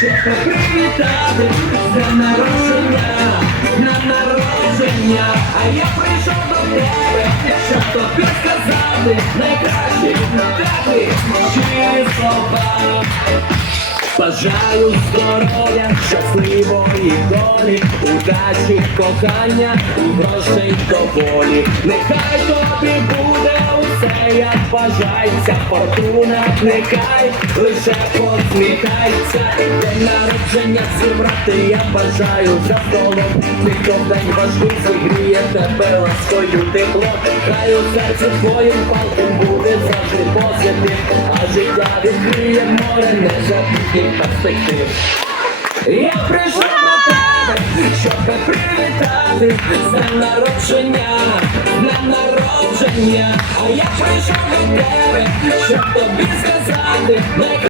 щоб привітати з народження, днем народження, а я прийшов до тебе, щоб тобі сказати найкращі теплі щирі слова. Бажаю здоров'я, щасливої долі, удачі, кохання і грошей доволі. Нехай тобі буде як бажається, фортуна, нехай лише посміхається. І день народження зібрати я бажаю за столом. Ніхто в день важкий зігріє тебе ласкою тепло. Хай у серці твоїм палком буде завжди позитив, а життя відкриє море незабутніх перспектив. Я прийшов до тебе, щоб привітати з днем народження, днем народження, а я прийшов до тебе, щоб тобі сказати.